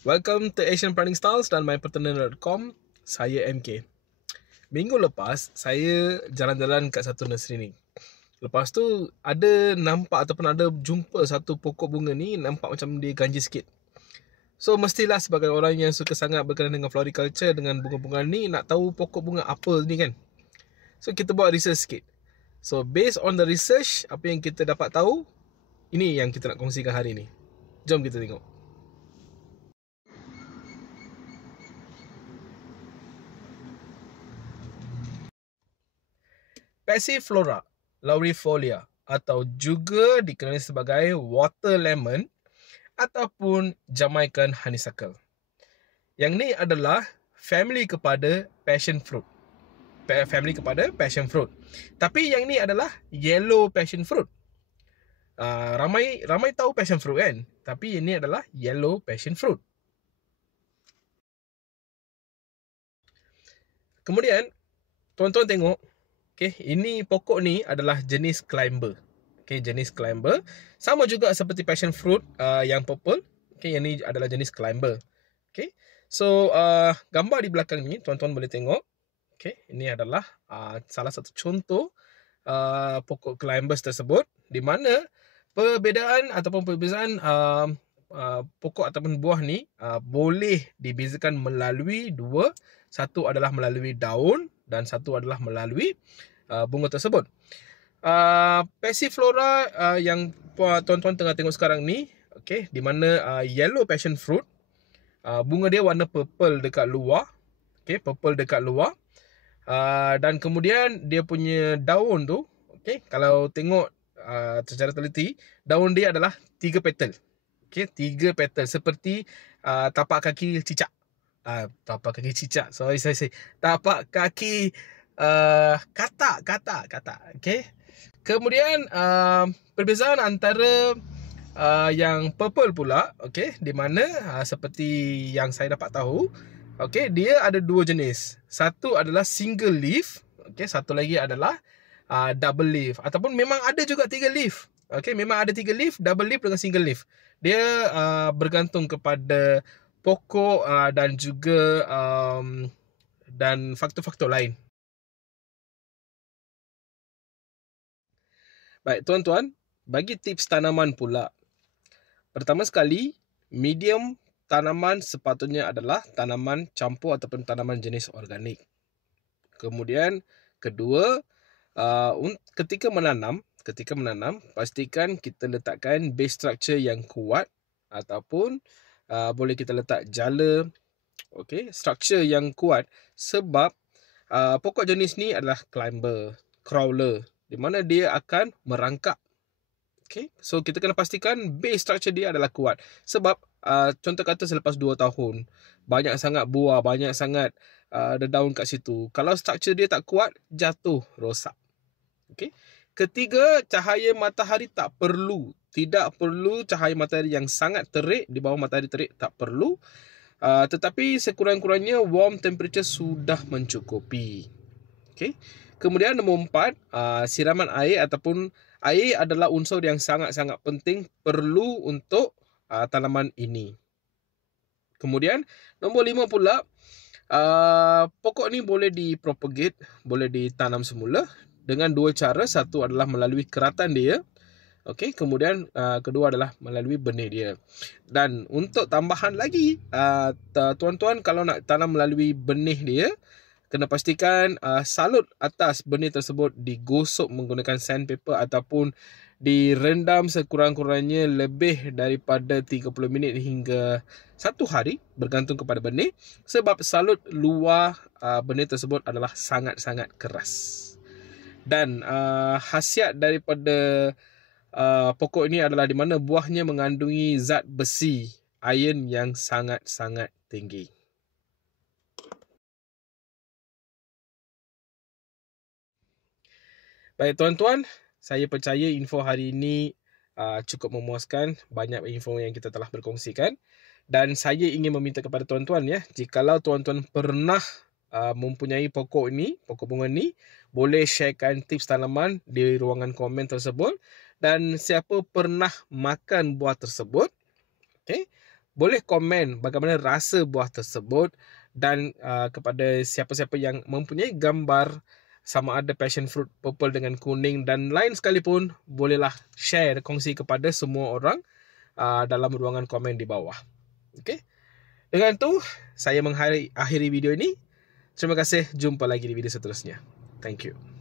Welcome to Asian Planning Styles dan mypertanian.com. Saya MK. Minggu lepas, saya jalan-jalan kat satu nursery ni. Lepas tu, ada nampak ataupun ada jumpa satu pokok bunga ni, nampak macam dia ganjil sikit. So, mestilah sebagai orang yang suka sangat berkenaan dengan floriculture, dengan bunga-bunga ni, nak tahu pokok bunga apa ni kan. So, kita buat research sikit. So, based on the research, apa yang kita dapat tahu, ini yang kita nak kongsikan hari ni. Jom kita tengok. Passiflora laurifolia atau juga dikenali sebagai water lemon ataupun Jamaican honeysuckle. Yang ni adalah family kepada passion fruit. Tapi yang ni adalah yellow passion fruit. Ramai tahu passion fruit kan? Tapi ini adalah yellow passion fruit. Kemudian tuan-tuan tengok, okay, ini pokok ni adalah jenis climber. Okay, jenis climber. Sama juga seperti passion fruit yang purple. Okay, yang ni adalah jenis climber. Okay, so gambar di belakang ni tuan-tuan boleh tengok. Okay, ini adalah salah satu contoh pokok climbers tersebut, di mana perbezaan pokok ataupun buah ni boleh dibezakan melalui dua. Satu adalah melalui daun dan satu adalah melalui bunga tersebut. Passiflora yang tuan-tuan tengah tengok sekarang ni, okay, di mana yellow passion fruit, bunga dia warna purple dekat luar, okay, purple dekat luar, dan kemudian dia punya daun tu, okay, kalau tengok secara teliti, daun dia adalah 3 petal, okay, 3 petal seperti tapak kaki cicak. Tapak kaki cicak, tapak kaki katak. Okay. Kemudian perbezaan antara yang purple pula, okay, di mana seperti yang saya dapat tahu, okay, dia ada dua jenis. Satu adalah single leaf, okay, satu lagi adalah double leaf, ataupun memang ada juga 3 leaf. Okay, memang ada 3 leaf, double leaf dengan single leaf. Dia bergantung kepada pokok dan juga dan faktor-faktor lain. Baik, tuan-tuan, bagi tips tanaman pula. Pertama sekali, medium tanaman sepatutnya adalah tanaman campur ataupun tanaman jenis organik. Kemudian, kedua, ketika menanam, pastikan kita letakkan base structure yang kuat ataupun boleh kita letak jala, okay, structure yang kuat, sebab pokok jenis ni adalah crawler, di mana dia akan merangkap. Okay, so kita kena pastikan base structure dia adalah kuat. Sebab contoh kata selepas 2 tahun, banyak sangat buah, banyak sangat daun kat situ. Kalau structure dia tak kuat, jatuh, rosak. Okay. Ketiga, cahaya matahari tak perlu. Tidak perlu cahaya matahari yang sangat terik, di bawah matahari terik tak perlu. Tetapi sekurang-kurangnya warm temperature sudah mencukupi. Okay. Kemudian nombor 4, siraman air ataupun air adalah unsur yang sangat-sangat penting perlu untuk tanaman ini. Kemudian nombor 5 pula, pokok ni boleh dipropagate, boleh ditanam semula dengan 2 cara. Satu adalah melalui keratan dia, okay, kemudian kedua adalah melalui benih dia. Dan untuk tambahan lagi, tuan-tuan kalau nak tanam melalui benih dia, kena pastikan salut atas benih tersebut digosok menggunakan sandpaper ataupun direndam sekurang-kurangnya lebih daripada 30 minit hingga 1 hari, bergantung kepada benih, sebab salut luar benih tersebut adalah sangat-sangat keras. Dan khasiat daripada pokok ini adalah di mana buahnya mengandungi zat besi, iron yang sangat-sangat tinggi. Baik tuan-tuan, saya percaya info hari ini cukup memuaskan. Banyak info yang kita telah berkongsikan. Dan saya ingin meminta kepada tuan-tuan, ya, jikalau tuan-tuan pernah mempunyai pokok bunga ni, boleh sharekan tips tanaman di ruangan komen tersebut. Dan siapa pernah makan buah tersebut, okay, boleh komen bagaimana rasa buah tersebut, dan kepada siapa-siapa yang mempunyai gambar sama ada passion fruit purple dengan kuning dan lain sekalipun, bolehlah share, kongsi kepada semua orang dalam ruangan komen di bawah. Okay? Dengan itu, saya mengakhiri video ini. Terima kasih. Jumpa lagi di video seterusnya. Thank you.